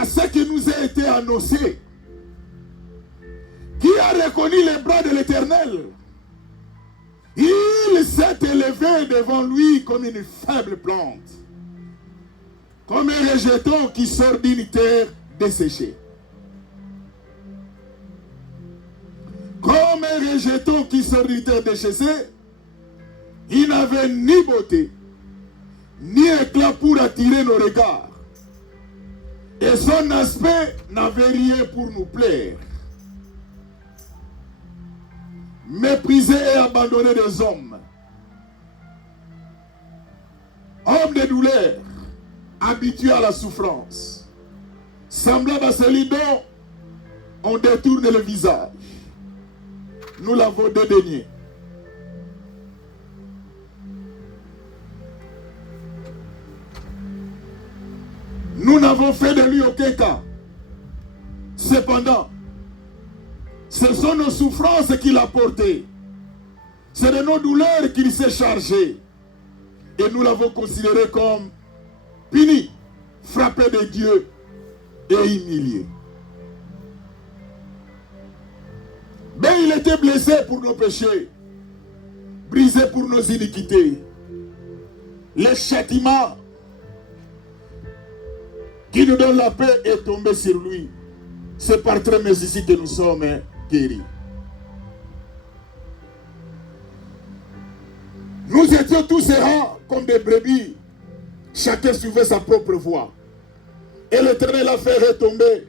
à ce qui nous a été annoncé, qui a reconnu les bras de l'Éternel. Il s'est élevé devant lui comme une faible plante, comme un rejeton qui sort d'une terre desséchée. Comme un rejeton qui sort d'une terre desséchée, il n'avait ni beauté, ni éclat pour attirer nos regards. Et son aspect n'avait rien pour nous plaire. Méprisé et abandonné des hommes. Homme de douleur, habitué à la souffrance. Semblable à celui dont on détourne le visage. Nous l'avons dédaigné. Nous n'avons fait de lui aucun cas. Cependant, ce sont nos souffrances qu'il a portées. C'est de nos douleurs qu'il s'est chargé. Et nous l'avons considéré comme puni, frappé de Dieu et humilié. Mais il était blessé pour nos péchés, brisé pour nos iniquités. Le châtiment qui nous donne la paix est tombé sur lui. C'est par trémesse ici que nous sommes guéris. Nous étions tous errants comme des brebis. Chacun suivait sa propre voie. Et l'Éternel a fait retomber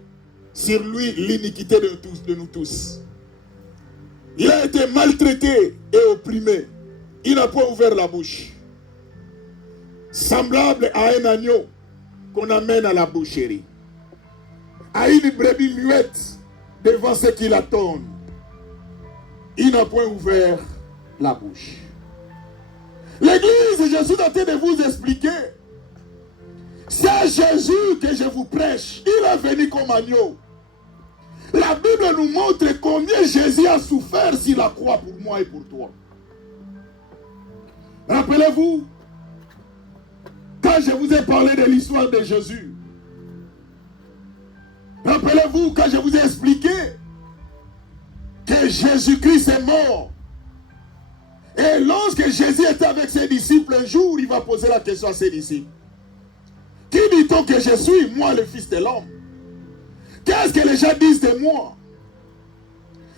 sur lui l'iniquité de nous tous. Il a été maltraité et opprimé. Il n'a pas ouvert la bouche. Semblable à un agneau qu'on amène à la boucherie. À une brebis muette devant ceux qui l'attendent. Il n'a point ouvert la bouche. L'église, je suis en train de vous expliquer. C'est Jésus que je vous prêche. Il est venu comme agneau. La Bible nous montre combien Jésus a souffert sur la croix pour moi et pour toi. Rappelez-vous, quand je vous ai parlé de l'histoire de Jésus, rappelez-vous quand je vous ai expliqué que Jésus-Christ est mort. Et lorsque Jésus était avec ses disciples, un jour, il va poser la question à ses disciples. Qui dit-on que je suis, moi, le Fils de l'homme? Qu'est-ce que les gens disent de moi?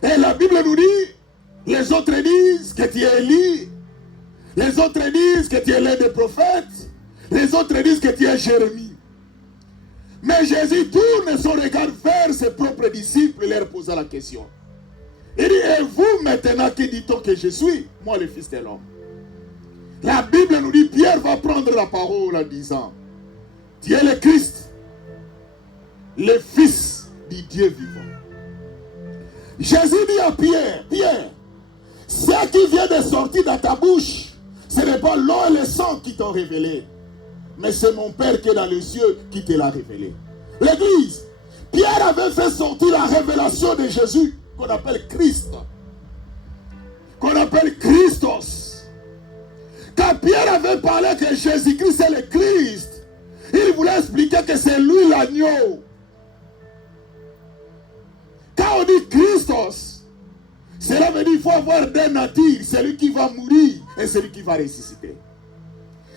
Et la Bible nous dit, les autres disent que tu es Élie, les autres disent que tu es l'un des prophètes, les autres disent que tu es Jérémie. Mais Jésus tourne son regard vers ses propres disciples et leur pose la question. Il dit, et vous maintenant, qui dit-on que je suis? Moi, le Fils de l'homme. La Bible nous dit, Pierre va prendre la parole en disant, tu es le Christ, le Fils du Dieu vivant. Jésus dit à Pierre, Pierre, ce qui vient de sortir dans ta bouche, ce n'est pas l'eau et le sang qui t'ont révélé, mais c'est mon Père qui est dans les cieux qui te l'a révélé. L'église, Pierre avait fait sortir la révélation de Jésus, qu'on appelle Christ, qu'on appelle Christos. Quand Pierre avait parlé que Jésus-Christ est le Christ, il voulait expliquer que c'est lui l'agneau. Quand on dit Christos, cela veut dire qu'il faut avoir deux natures, celui qui va mourir et celui qui va ressusciter.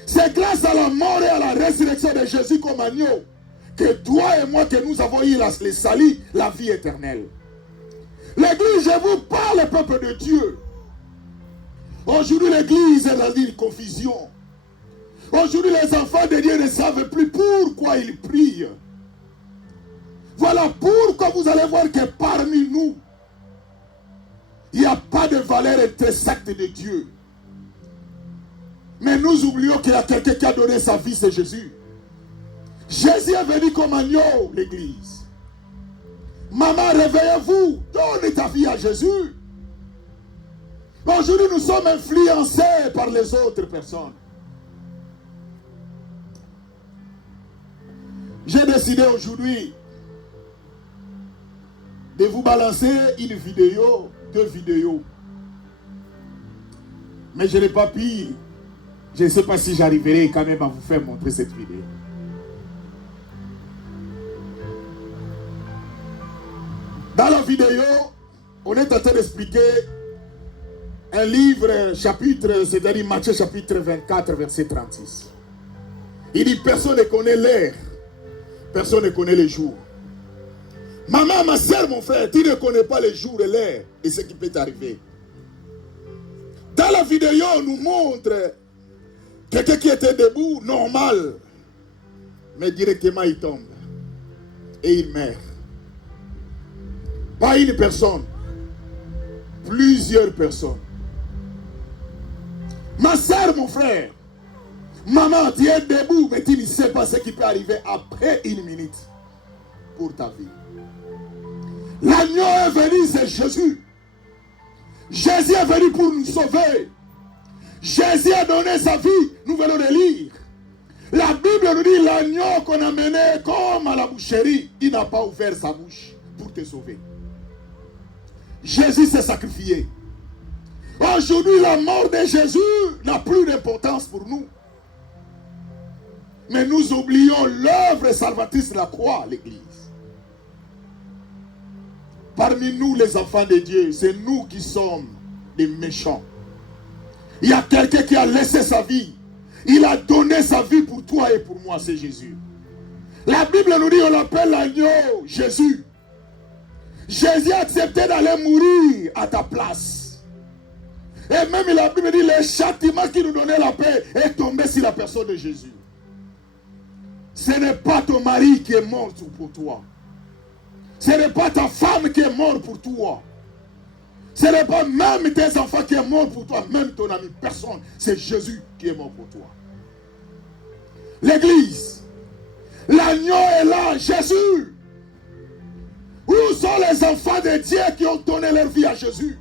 C'est grâce à la mort et à la résurrection de Jésus comme agneau que toi et moi, que nous avons eu le salut, la vie éternelle. L'église, je vous parle, peuple de Dieu. Aujourd'hui, l'église est dans une confusion. Aujourd'hui, les enfants de Dieu ne savent plus pourquoi ils prient. Voilà pourquoi vous allez voir que parmi nous, il n'y a pas de valeur intrinsèque de Dieu. Mais nous oublions qu'il y a quelqu'un qui a donné sa vie, c'est Jésus. Jésus est venu comme agneau, l'église. Maman, réveillez-vous, donne ta vie à Jésus. Aujourd'hui, nous sommes influencés par les autres personnes. J'ai décidé aujourd'hui de vous balancer une vidéo, 2 vidéos. Mais je n'ai pas pu. Je ne sais pas si j'arriverai quand même à vous faire montrer cette vidéo. Dans la vidéo, on est en train d'expliquer un livre, chapitre, c'est-à-dire Matthieu chapitre 24, verset 36. Il dit, personne ne connaît l'heure, personne ne connaît le jour. Maman, ma soeur, mon frère, tu ne connais pas le jour et l'heure et ce qui peut t'arriver. Dans la vidéo, on nous montre quelqu'un qui était debout, normal, mais directement il tombe et il meurt. Pas une personne, plusieurs personnes. Ma soeur, mon frère, maman, tu es debout, mais tu ne sais pas ce qui peut arriver après une minute pour ta vie. L'agneau est venu, c'est Jésus. Jésus est venu pour nous sauver. Jésus a donné sa vie, nous venons de lire. La Bible nous dit l'agneau qu'on a mené comme à la boucherie, il n'a pas ouvert sa bouche pour te sauver. Jésus s'est sacrifié. Aujourd'hui, la mort de Jésus n'a plus d'importance pour nous. Mais nous oublions l'œuvre salvatrice de la croix, l'Église. Parmi nous, les enfants de Dieu, c'est nous qui sommes des méchants. Il y a quelqu'un qui a laissé sa vie. Il a donné sa vie pour toi et pour moi, c'est Jésus. La Bible nous dit, on l'appelle l'agneau, Jésus. Jésus a accepté d'aller mourir à ta place. Et même la Bible dit, le châtiment qui nous donnait la paix est tombé sur la personne de Jésus. Ce n'est pas ton mari qui est mort pour toi. Ce n'est pas ta femme qui est morte pour toi. Ce n'est pas même tes enfants qui est mort pour toi, même ton ami, personne. C'est Jésus qui est mort pour toi. L'église, l'agneau est là, Jésus. Où sont les enfants de Dieu qui ont donné leur vie à Jésus?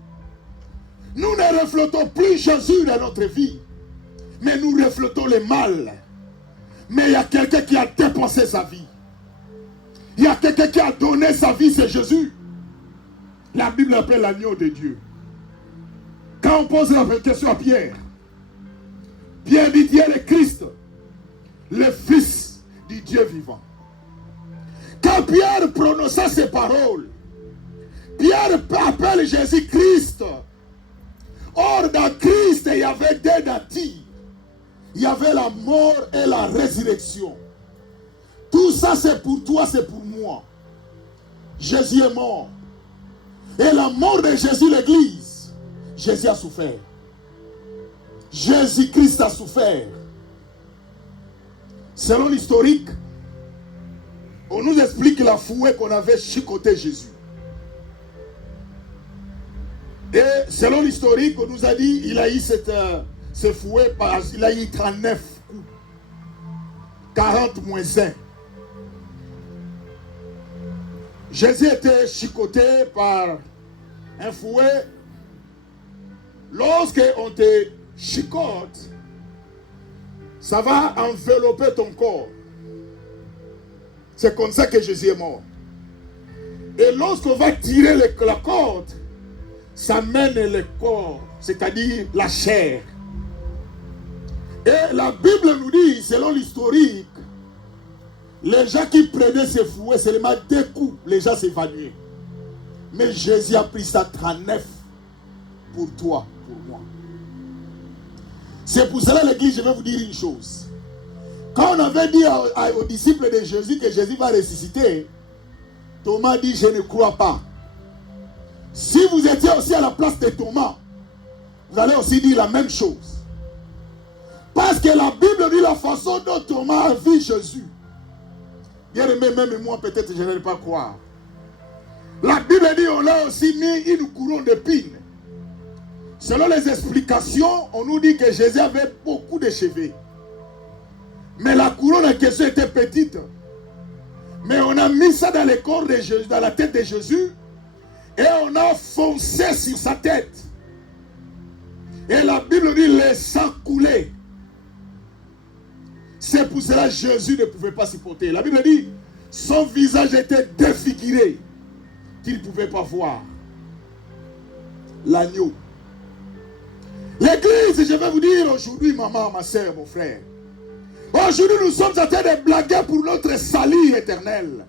Nous ne reflétons plus Jésus dans notre vie, mais nous reflétons le mal. Mais il y a quelqu'un qui a dépensé sa vie. Il y a quelqu'un qui a donné sa vie, c'est Jésus. La Bible appelle l'agneau de Dieu. Quand on pose la question à Pierre, Pierre dit, Dieu est le Christ, le Fils du Dieu vivant. Quand Pierre prononça ces paroles, Pierre appelle Jésus-Christ. Or, dans Christ, il y avait deux natures. Il y avait la mort et la résurrection. Tout ça, c'est pour toi, c'est pour moi. Jésus est mort. Et la mort de Jésus, l'Église, Jésus a souffert. Jésus-Christ a souffert. Selon l'historique, on nous explique la fouet qu'on avait chicoté Jésus. Et selon l'historique, on nous a dit il a eu ce fouet, il a eu 39 coups. 40 moins 1. Jésus était chicoté par un fouet. Lorsqu'on te chicote, ça va envelopper ton corps. C'est comme ça que Jésus est mort. Et lorsqu'on va tirer la corde, ça mène le corps, c'est-à-dire la chair. Et la Bible nous dit, selon l'historique, les gens qui prenaient ces fouets, seulement 2 coups, les gens s'évanouillaient. Mais Jésus a pris ça 39 pour toi, pour moi. C'est pour cela, l'Église, je vais vous dire une chose. Quand on avait dit aux disciples de Jésus que Jésus va ressusciter, Thomas dit, je ne crois pas. Si vous étiez aussi à la place de Thomas, vous allez aussi dire la même chose. Parce que la Bible dit la façon dont Thomas a vu Jésus. Bien aimé, même moi, peut-être je ne vais pas croire. La Bible dit on a aussi mis une couronne d'épines. Selon les explications, on nous dit que Jésus avait beaucoup de cheveux. Mais la couronne en question était petite. Mais on a mis ça dans le corps de Jésus, dans la tête de Jésus. Et on a foncé sur sa tête. Et la Bible dit le sang coulait. C'est pour cela que Jésus ne pouvait pas supporter. La Bible dit son visage était défiguré. Qu'il ne pouvait pas voir. L'agneau. L'église, je vais vous dire aujourd'hui, maman, ma soeur, mon frère. Aujourd'hui, nous sommes en train de blaguer pour notre salut éternel.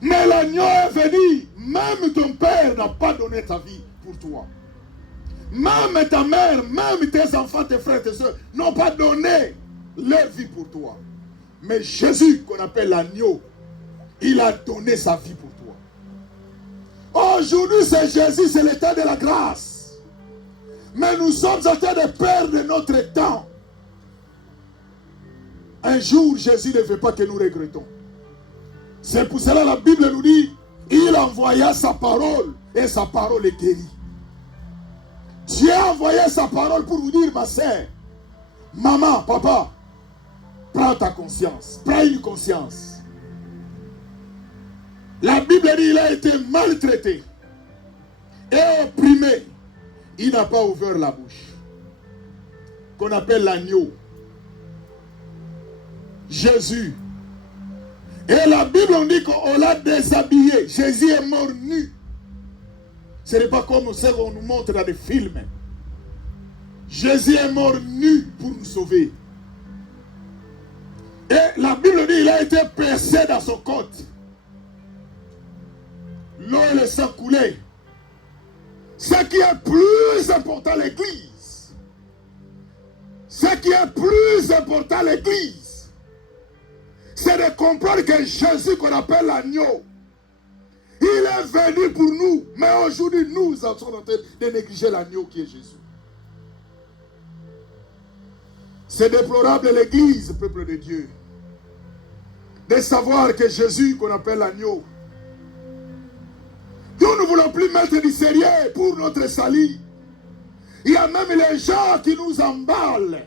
Mais l'agneau est venu même ton père n'a pas donné ta vie pour toi. Même ta mère, même tes enfants, tes frères, tes soeurs n'ont pas donné leur vie pour toi. Mais Jésus, qu'on appelle l'agneau, il a donné sa vie pour toi. Aujourd'hui, c'est Jésus, c'est l'état de la grâce. Mais nous sommes en train de perdre notre temps. Un jour, Jésus ne veut pas que nous regrettons. C'est pour cela que la Bible nous dit, il envoya sa parole et sa parole est guérie. Dieu a envoyé sa parole pour vous dire, ma sœur, maman, papa, prends ta conscience, prends une conscience. La Bible dit qu'il a été maltraité et opprimé. Il n'a pas ouvert la bouche. Qu'on appelle l'agneau. Jésus. Et la Bible on dit qu'on l'a déshabillé. Jésus est mort nu. Ce n'est pas comme on nous montre dans des films. Jésus est mort nu pour nous sauver. Et la Bible dit qu'il a été percé dans son côte. L'eau et le sang coulait. Ce qui est plus important à l'église. Ce qui est plus important à l'église. C'est de comprendre que Jésus qu'on appelle l'agneau. Il est venu pour nous. Mais aujourd'hui, nous sommes en train de négliger l'agneau qui est Jésus. C'est déplorable l'église, peuple de Dieu. De savoir que Jésus qu'on appelle l'agneau. Nous ne voulons plus mettre du sérieux pour notre salut. Il y a même les gens qui nous emballent.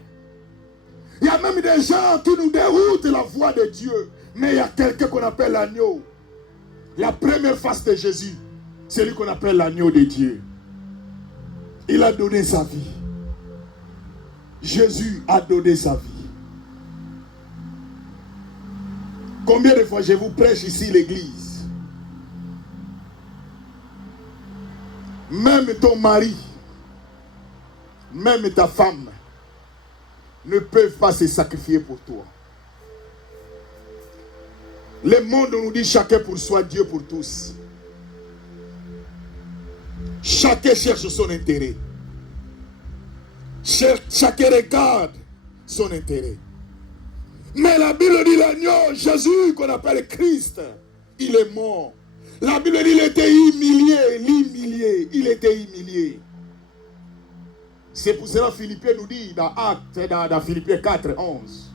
Il y a même des gens qui nous déroutent la voie de Dieu. Mais il y a quelqu'un qu'on appelle l'agneau. La première face de Jésus, c'est lui qu'on appelle l'agneau de Dieu. Il a donné sa vie. Jésus a donné sa vie. Combien de fois je vous prêche ici l'église? Même ton mari, même ta femme ne peuvent pas se sacrifier pour toi. Le monde nous dit chacun pour soi, Dieu pour tous. Chacun cherche son intérêt. Chacun regarde son intérêt. Mais la Bible dit l'agneau, Jésus qu'on appelle Christ, il est mort. La Bible dit il était humilié, il était humilié. C'est pour cela que Philippiens nous dit dans Actes, dans Philippiens 4, 11.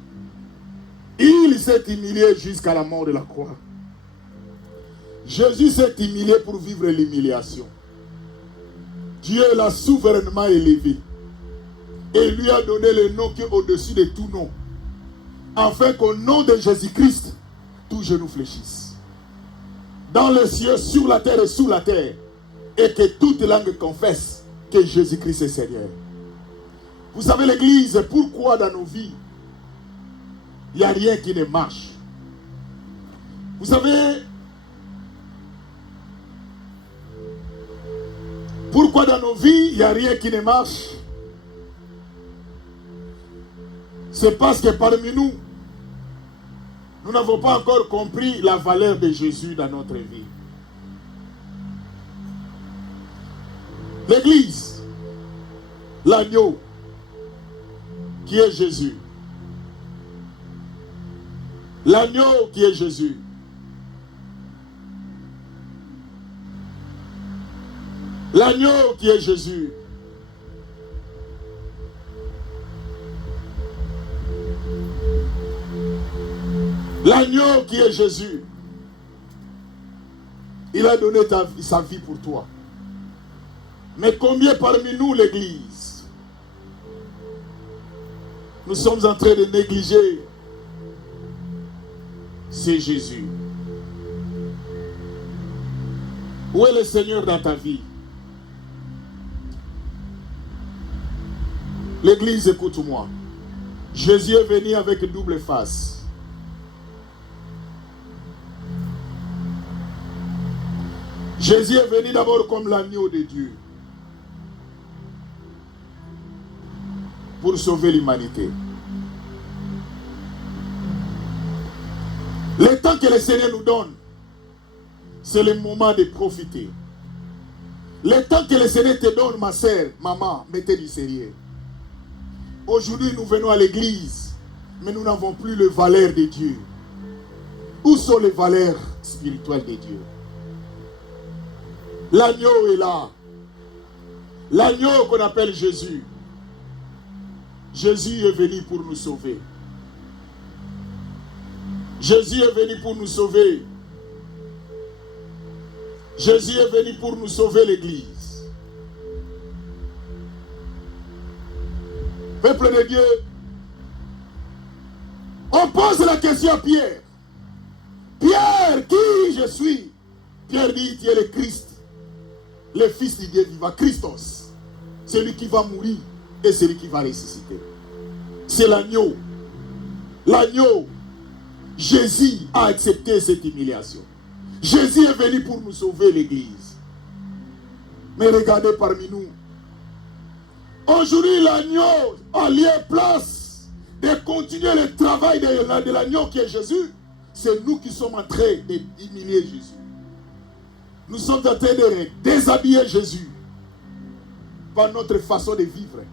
Il s'est humilié jusqu'à la mort de la croix. Jésus s'est humilié pour vivre l'humiliation. Dieu l'a souverainement élevé. Et lui a donné le nom qui est au-dessus de tout nom. Afin qu'au nom de Jésus-Christ, tout genou fléchisse. Dans les cieux, sur la terre et sous la terre. Et que toute langue confesse que Jésus-Christ est Seigneur. Vous savez l'église, pourquoi dans nos vies, il n'y a rien qui ne marche. Vous savez, pourquoi dans nos vies, il n'y a rien qui ne marche? C'est parce que parmi nous, nous n'avons pas encore compris la valeur de Jésus dans notre vie. L'église, l'agneau, qui est Jésus. L'agneau qui est Jésus. L'agneau qui est Jésus. L'agneau qui est Jésus. Il a donné sa vie pour toi. Mais combien parmi nous, l'église, nous sommes en train de négliger? C'est Jésus. Où est le Seigneur dans ta vie? L'église, écoute-moi. Jésus est venu avec une double face. Jésus est venu d'abord comme l'agneau de Dieu pour sauver l'humanité. Le temps que le Seigneur nous donne, C'est le moment de profiter. Le temps que le Seigneur te donne, ma sœur, maman, mettez du sérieux. Aujourd'hui, nous venons à l'église, mais nous n'avons plus les valeurs de Dieu. Où sont les valeurs spirituelles de Dieu? L'agneau est là. L'agneau qu'on appelle Jésus. Jésus est venu pour nous sauver. Jésus est venu pour nous sauver. Jésus est venu pour nous sauver l'église. Peuple de Dieu, on pose la question à Pierre. Pierre, qui je suis? Pierre dit, tu es le Christ, le Fils du Dieu vivant, Christos. Celui qui va mourir et celui qui va ressusciter. C'est l'agneau. L'agneau. Jésus a accepté cette humiliation. Jésus est venu pour nous sauver l'église. Mais regardez parmi nous. Aujourd'hui, l'agneau a lieu place de continuer le travail de l'agneau qui est Jésus. C'est nous qui sommes en train d'humilier Jésus. Nous sommes en train de déshabiller Jésus par notre façon de vivre,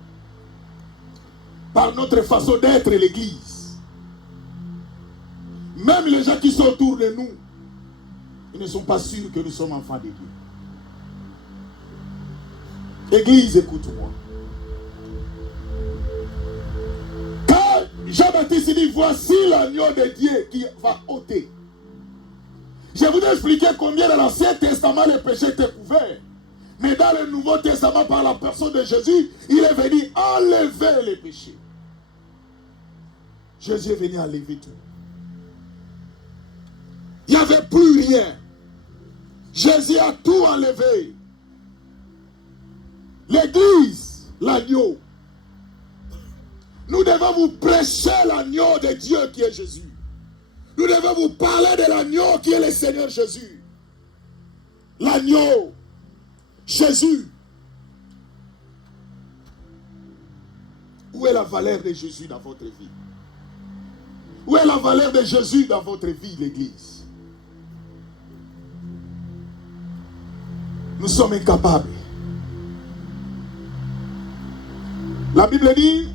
par notre façon d'être l'église. Même les gens qui sont autour de nous, ils ne sont pas sûrs que nous sommes enfants de Dieu. Église, écoute-moi. Quand Jean-Baptiste dit, voici l'agneau de Dieu qui va ôter. Je vous ai expliqué combien dans l'Ancien Testament les péchés étaient couverts. Mais dans le Nouveau Testament, par la personne de Jésus, il est venu enlever les péchés. Jésus est venu enlever tout. Il n'y avait plus rien. Jésus a tout enlevé. L'église, l'agneau. Nous devons vous prêcher l'agneau de Dieu qui est Jésus. Nous devons vous parler de l'agneau qui est le Seigneur Jésus. L'agneau, Jésus. Où est la valeur de Jésus dans votre vie? Où est la valeur de Jésus dans votre vie, l'église? Nous sommes incapables. La Bible dit,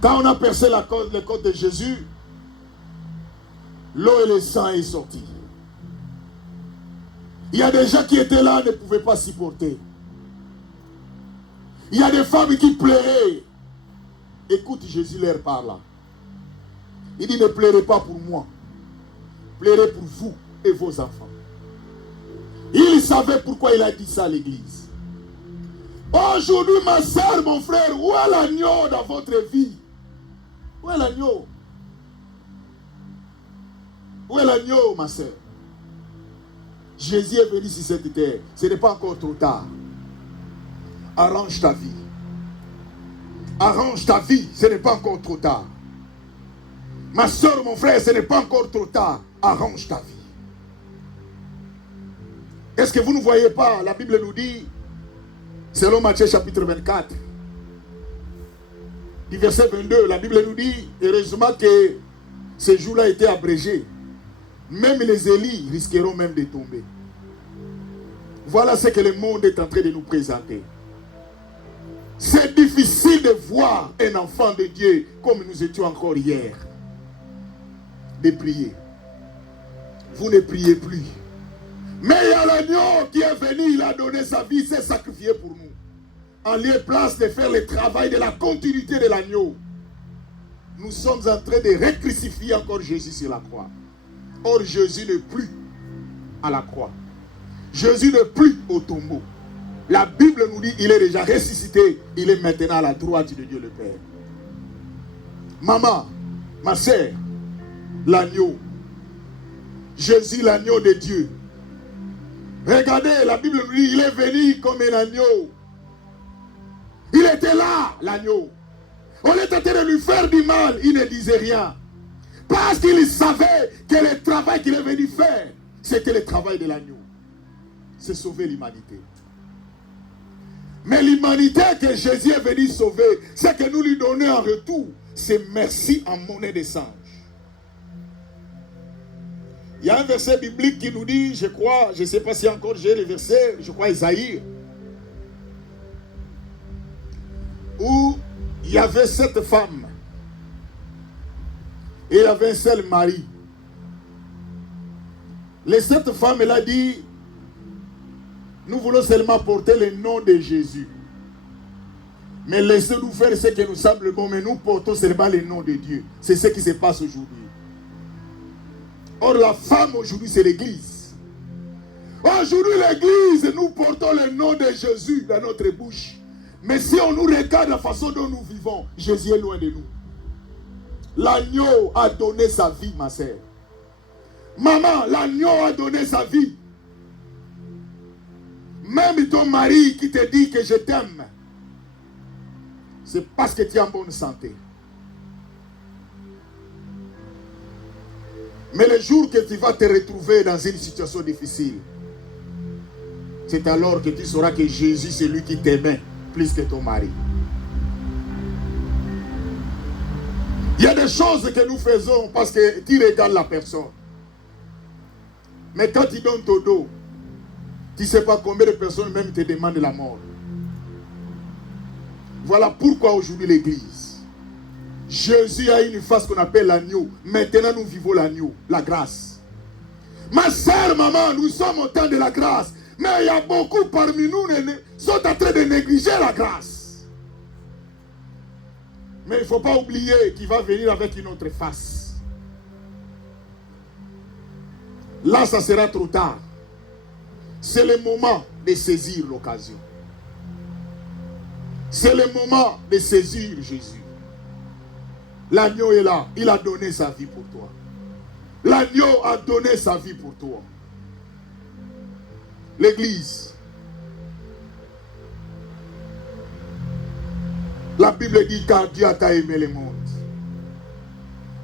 quand on a percé le côte de Jésus, l'eau et le sang est sorti. Il y a des gens qui étaient là, ne pouvaient pas supporter. Il y a des femmes qui pleuraient. Écoute, Jésus leur parle. Il dit, ne pleurez pas pour moi. Pleurez pour vous et vos enfants. Il savait pourquoi il a dit ça à l'église. Aujourd'hui, ma soeur, mon frère, où est l'agneau dans votre vie? Où est l'agneau? Où est l'agneau, ma soeur? Jésus est venu sur cette terre. Ce n'est pas encore trop tard. Arrange ta vie. Arrange ta vie. Ce n'est pas encore trop tard. Ma soeur, mon frère, ce n'est pas encore trop tard. Arrange ta vie. Est-ce que vous ne voyez pas? La Bible nous dit, selon Matthieu chapitre 24, du verset 22, la Bible nous dit, heureusement que ce jour-là a été abrégé. Même les Élis risqueront même de tomber. Voilà ce que le monde est en train de nous présenter. C'est difficile de voir un enfant de Dieu comme nous étions encore hier. De prier. Vous ne priez plus. Mais il y a l'agneau qui est venu, il a donné sa vie, il s'est sacrifié pour nous. En lieu de place de faire le travail de la continuité de l'agneau. Nous sommes en train de recrucifier encore Jésus sur la croix. Or, Jésus n'est plus à la croix. Jésus n'est plus au tombeau. La Bible nous dit qu'il est déjà ressuscité. Il est maintenant à la droite de Dieu le Père. Maman, ma sœur, l'agneau. Jésus, l'agneau de Dieu. Regardez, la Bible nous dit il est venu comme un agneau. Il était là, l'agneau. On est en train de lui faire du mal. Il ne disait rien. Parce qu'il savait que le travail qu'il est venu faire, c'était le travail de l'agneau. C'est sauver l'humanité. Mais l'humanité que Jésus est venu sauver, c'est que nous lui donnons en retour, c'est merci en monnaie de singe. Il y a un verset biblique qui nous dit, je crois, je ne sais pas si encore j'ai le verset, je crois Isaïe, où il y avait 7 femmes et il y avait un seul mari. Les 7 femmes, elle a dit, nous voulons seulement porter le nom de Jésus. Mais laissez-nous faire ce qui nous semble bon, mais nous portons seulement le nom de Dieu. C'est ce qui se passe aujourd'hui. Or, la femme aujourd'hui, c'est l'église. Aujourd'hui, l'église, nous portons le nom de Jésus dans notre bouche. Mais si on nous regarde la façon dont nous vivons, Jésus est loin de nous. L'agneau a donné sa vie, ma sœur. Maman, l'agneau a donné sa vie. Même ton mari qui te dit que je t'aime, c'est parce que tu es en bonne santé. Mais le jour que tu vas te retrouver dans une situation difficile, c'est alors que tu sauras que Jésus, c'est lui qui t'aimait plus que ton mari. Il y a des choses que nous faisons parce que tu regardes la personne. Mais quand tu donnes ton dos, tu ne sais pas combien de personnes même te demandent la mort. Voilà pourquoi aujourd'hui l'église, Jésus a une face qu'on appelle l'agneau. Maintenant nous vivons l'agneau, la grâce. Ma soeur, maman, nous sommes au temps de la grâce. Mais il y a beaucoup parmi nous qui sont en train de négliger la grâce. Mais il ne faut pas oublier qu'il va venir avec une autre face. Là, ça sera trop tard. C'est le moment de saisir l'occasion. C'est le moment de saisir Jésus. L'agneau est là. Il a donné sa vie pour toi. L'agneau a donné sa vie pour toi. L'église. La Bible dit car Dieu a aimé le monde,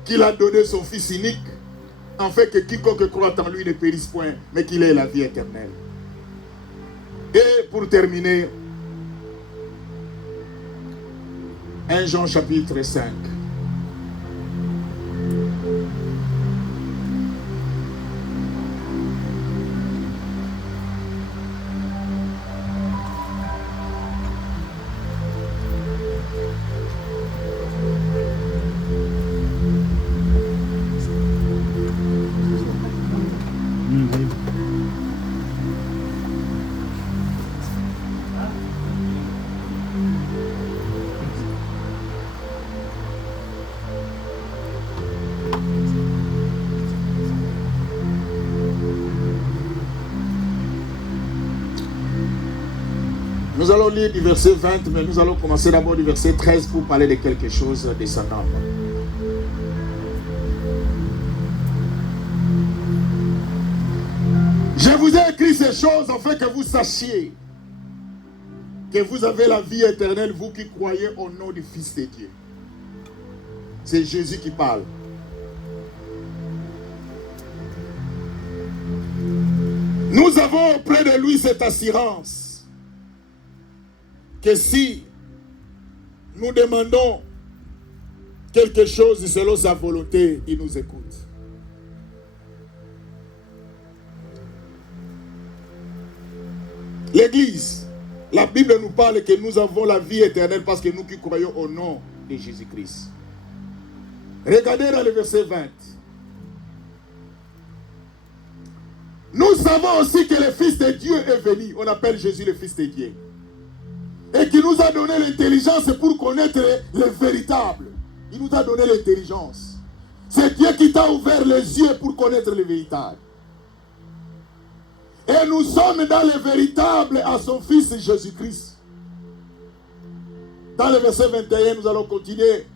qu'il a donné son Fils unique, en fait que quiconque croit en lui ne périsse point, mais qu'il ait la vie éternelle. Et pour terminer, 1 Jean chapitre 5. Nous allons lire du verset 20, mais nous allons commencer d'abord du verset 13 pour parler de quelque chose de son âme. Je vous ai écrit ces choses afin que vous sachiez que vous avez la vie éternelle, vous qui croyez au nom du Fils de Dieu. C'est Jésus qui parle. Nous avons auprès de lui cette assurance que si nous demandons quelque chose selon sa volonté, il nous écoute. L'Église, la Bible nous parle que nous avons la vie éternelle parce que nous qui croyons au nom de Jésus-Christ. Regardez dans le verset 20. Nous savons aussi que le Fils de Dieu est venu. On appelle Jésus le Fils de Dieu. Et qui nous a donné l'intelligence pour connaître le véritable. Il nous a donné l'intelligence. C'est Dieu qui t'a ouvert les yeux pour connaître le véritable. Et nous sommes dans le véritable à son Fils Jésus-Christ. Dans le verset 21, nous allons continuer.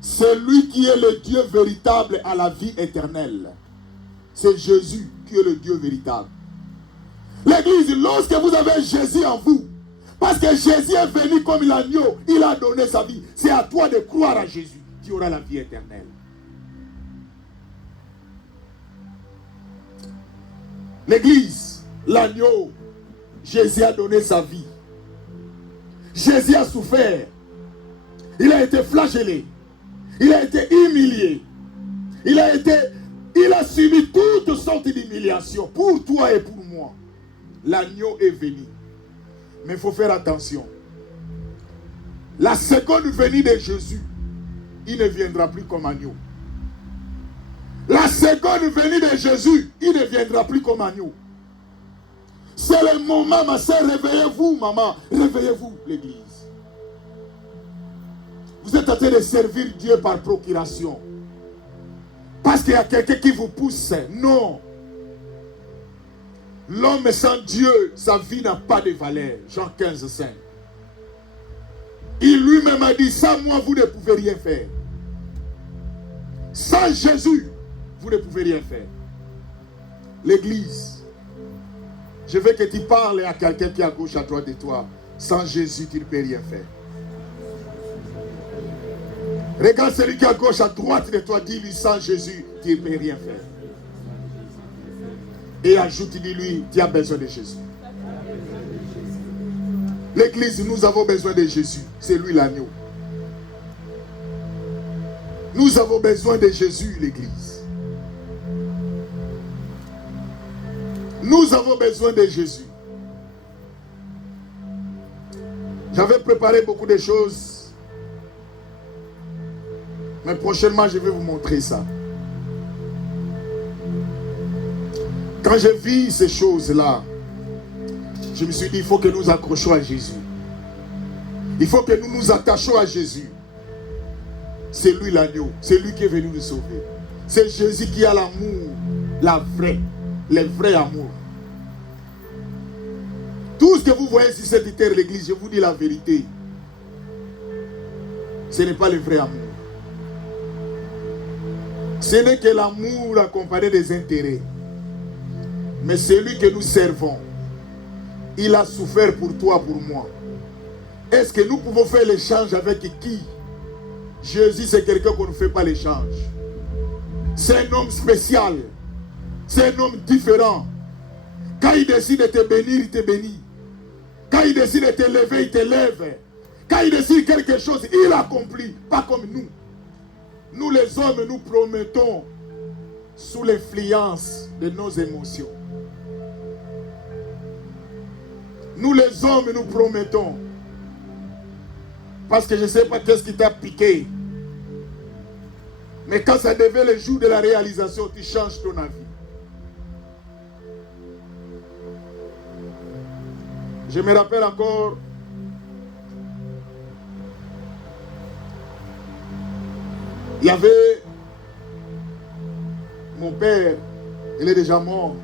C'est lui qui est le Dieu véritable à la vie éternelle. C'est Jésus qui est le Dieu véritable. L'Église, lorsque vous avez Jésus en vous, parce que Jésus est venu comme l'agneau, il a donné sa vie. C'est à toi de croire à Jésus. Tu auras la vie éternelle. L'Église, l'agneau, Jésus a donné sa vie. Jésus a souffert. Il a été flagellé. Il a été humilié. Il a été Il a subi toutes sortes d'humiliations pour toi et pour moi. L'agneau est venu. Mais il faut faire attention. La seconde venue de Jésus, il ne viendra plus comme agneau. La seconde venue de Jésus, il ne viendra plus comme agneau. C'est le moment, ma soeur, réveillez-vous, maman. Réveillez-vous, l'église. Vous êtes en train de servir Dieu par procuration. Parce qu'il y a quelqu'un qui vous pousse. Non. L'homme sans Dieu, sa vie n'a pas de valeur. Jean 15, 5. Il lui-même a dit, sans moi, vous ne pouvez rien faire. Sans Jésus, vous ne pouvez rien faire. L'église, je veux que tu parles à quelqu'un qui est à gauche, à droite de toi. Sans Jésus, tu ne peux rien faire. Regarde celui qui est à gauche, à droite de toi, dis-lui, sans Jésus, tu ne peux rien faire. Et ajoute, dis-lui, tu as besoin de Jésus. L'église, nous avons besoin de Jésus. C'est lui l'agneau. Nous avons besoin de Jésus, l'église. Nous avons besoin de Jésus. J'avais préparé beaucoup de choses. Mais prochainement, je vais vous montrer ça. Quand je vis ces choses-là, je me suis dit, il faut que nous accrochions à Jésus. Il faut que nous nous attachions à Jésus. C'est lui l'agneau. C'est lui qui est venu nous sauver. C'est Jésus qui a l'amour, le vrai amour. Tout ce que vous voyez sur cette terre, l'église, je vous dis la vérité. Ce n'est pas le vrai amour. Ce n'est que l'amour accompagné des intérêts. Mais celui que nous servons, il a souffert pour toi, pour moi. Est-ce que nous pouvons faire l'échange avec qui? Jésus, c'est quelqu'un qu'on ne fait pas l'échange. C'est un homme spécial. C'est un homme différent. Quand il décide de te bénir, il te bénit. Quand il décide de te lever, il te lève. Quand il décide quelque chose, il accomplit. Pas comme nous. Nous les hommes, nous promettons sous l'influence de nos émotions. Nous les hommes, nous promettons. Parce que je ne sais pas qu'est-ce qui t'a piqué. Mais quand ça devait le jour de la réalisation, tu changes ton avis. Je me rappelle encore. Il y avait mon père, il est déjà mort.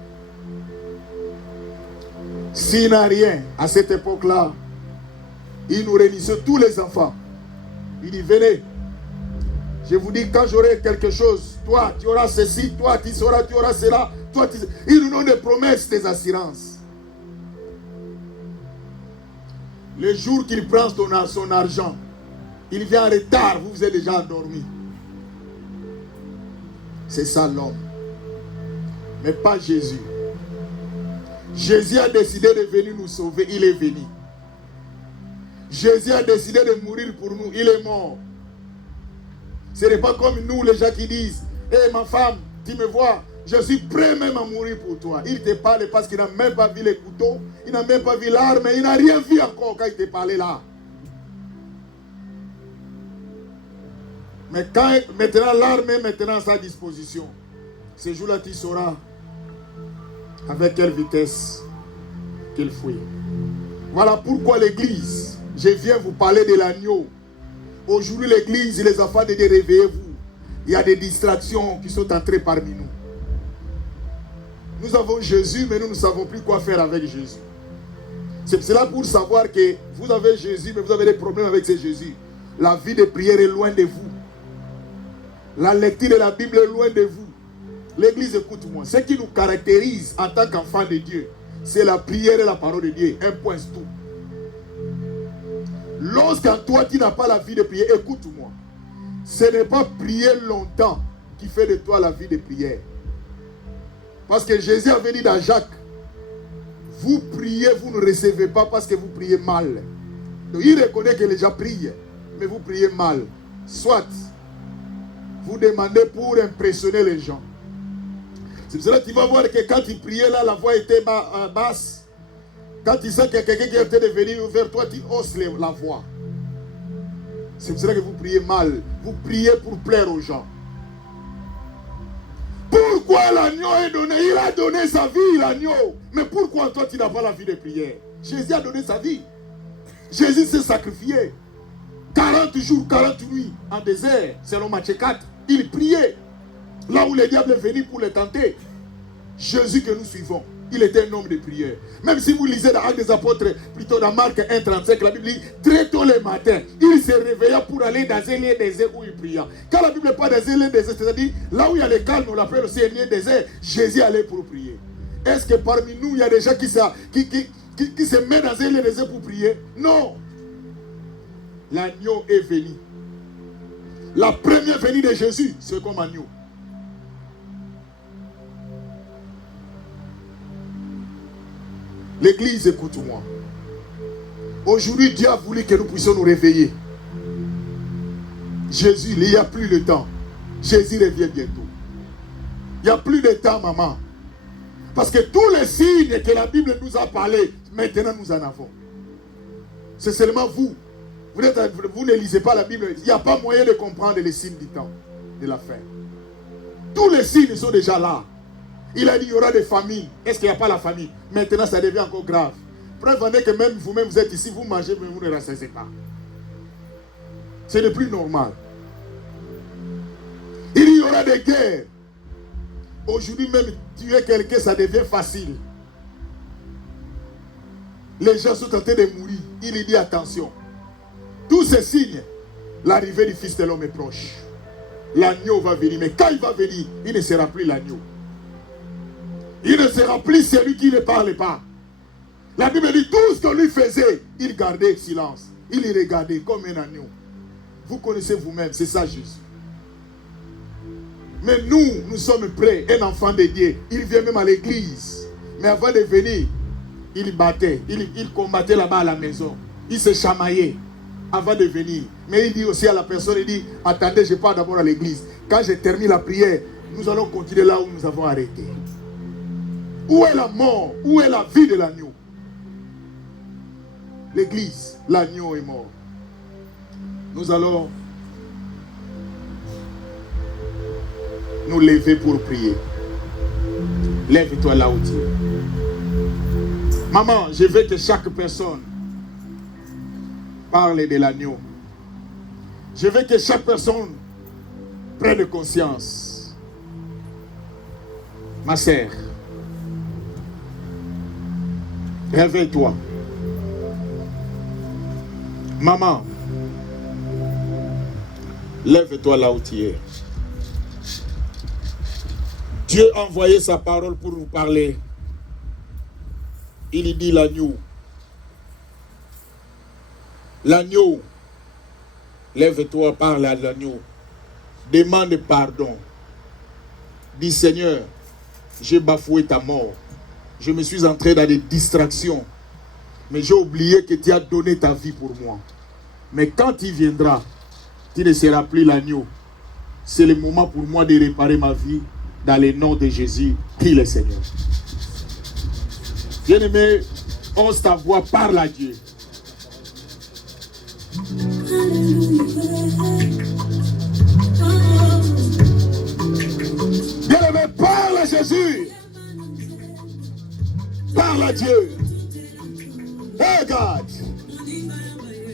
S'il n'a rien à cette époque-là, il nous réunissait tous les enfants. Il dit, venez. Je vous dis, quand j'aurai quelque chose, toi, tu auras ceci, toi, tu sauras, tu auras cela. Toi, tu... Il nous donne des promesses, des assurances. Le jour qu'il prend son argent, il vient en retard, vous êtes déjà endormi. C'est ça l'homme. Mais pas Jésus. Jésus a décidé de venir nous sauver, il est venu. Jésus a décidé de mourir pour nous, il est mort. Ce n'est pas comme nous les gens qui disent, hé ma femme, tu me vois, je suis prêt même à mourir pour toi. Il te parle parce qu'il n'a même pas vu les couteaux, il n'a même pas vu l'arme, il n'a rien vu encore quand il te parlait là. Mais quand maintenant l'arme est maintenant à sa disposition, ce jour-là tu sauras avec quelle vitesse qu'il fuit. Voilà pourquoi l'église, je viens vous parler de l'agneau. Aujourd'hui l'église, les enfants de Dieu, réveillez-vous. Il y a des distractions qui sont entrées parmi nous. Nous avons Jésus, mais nous ne savons plus quoi faire avec Jésus. C'est cela pour savoir que vous avez Jésus, mais vous avez des problèmes avec ce Jésus. La vie de prière est loin de vous. La lecture de la Bible est loin de vous. L'église, écoute-moi. Ce qui nous caractérise en tant qu'enfants de Dieu, c'est la prière et la parole de Dieu. Un point, c'est tout. Lorsqu'en toi, tu n'as pas la vie de prière, écoute-moi. Ce n'est pas prier longtemps qui fait de toi la vie de prière. Parce que Jésus avait dit dans Jacques, vous priez, vous ne recevez pas parce que vous priez mal. Donc il reconnaît que les gens prient, mais vous priez mal. Soit, vous demandez pour impressionner les gens. C'est pour cela que tu vas voir que quand il priait là, la voix était basse. Quand tu sens qu'il y a quelqu'un qui est en train de venir vers toi, tu hausses la voix. C'est pour cela que vous priez mal. Vous priez pour plaire aux gens. Pourquoi l'agneau est donné? Il a donné sa vie, l'agneau. Mais pourquoi toi tu n'as pas la vie de prière? Jésus a donné sa vie. Jésus s'est sacrifié. 40 jours, 40 nuits en désert, selon Matthieu 4. Il priait. Là où le diable est venu pour le tenter. Jésus que nous suivons, il était un homme de prière. Même si vous lisez dans Actes des Apôtres, plutôt dans Marc 1,35, la Bible dit, très tôt le matin, il se réveilla pour aller dans un lieu désert où il pria. Quand la Bible parle dans un lieu désert, c'est-à-dire là où il y a le calme, on l'appelle aussi un lieu désert, Jésus allait pour prier. Est-ce que parmi nous, il y a des gens qui se mettent dans un lieu désert pour prier? Non. L'agneau est venu. La première venue de Jésus, c'est comme agneau. L'église, écoute-moi. Aujourd'hui, Dieu a voulu que nous puissions nous réveiller. Jésus, il n'y a plus de temps. Jésus revient bientôt. Il n'y a plus de temps, maman. Parce que tous les signes que la Bible nous a parlé, maintenant nous en avons. C'est seulement vous. Vous ne lisez pas la Bible. Il n'y a pas moyen de comprendre les signes du temps, de la fin. Tous les signes sont déjà là. Il a dit qu'il y aura des famines. Est-ce qu'il n'y a pas la famine? Maintenant, ça devient encore grave. Preuve en est que même vous-même, vous êtes ici, vous mangez, mais vous ne rassasiez pas. Ce n'est plus normal. Il y aura des guerres. Aujourd'hui même, tuer quelqu'un, ça devient facile. Les gens sont en train de mourir. Il dit attention. Tous ces signes, l'arrivée du Fils de l'homme est proche. L'agneau va venir. Mais quand il va venir, il ne sera plus l'agneau. Il ne sera plus celui qui ne parle pas. La Bible dit tout ce qu'on lui faisait, il gardait silence. Il y regardait comme un agneau. Vous connaissez vous-même, c'est ça Jésus. Mais nous sommes prêts. Un enfant de Dieu, il vient même à l'église. Mais avant de venir, il battait. Il combattait là-bas à la maison. Il se chamaillait avant de venir. Mais il dit aussi à la personne, il dit, attendez, je pars d'abord à l'église. Quand je termine la prière, nous allons continuer là où nous avons arrêté. Où est la mort? Où est la vie de l'agneau? L'église, l'agneau est mort. Nous allons nous lever pour prier. Lève-toi là où tu es. Maman, je veux que chaque personne parle de l'agneau. Je veux que chaque personne prenne conscience. Ma sœur, réveille-toi. Maman, lève-toi là où tu es. Dieu a envoyé sa parole pour nous parler. Il dit l'agneau. L'agneau. Lève-toi, parle à l'agneau. Demande pardon. Dis Seigneur, j'ai bafoué ta mort. Je me suis entré dans des distractions. Mais j'ai oublié que tu as donné ta vie pour moi. Mais quand il viendra, tu ne seras plus l'agneau. C'est le moment pour moi de réparer ma vie dans le nom de Jésus, qui est le Seigneur. Bien-aimé, ose ta voix, parle à Dieu. Bien-aimé, parle à Jésus. Parle à Dieu. Regarde.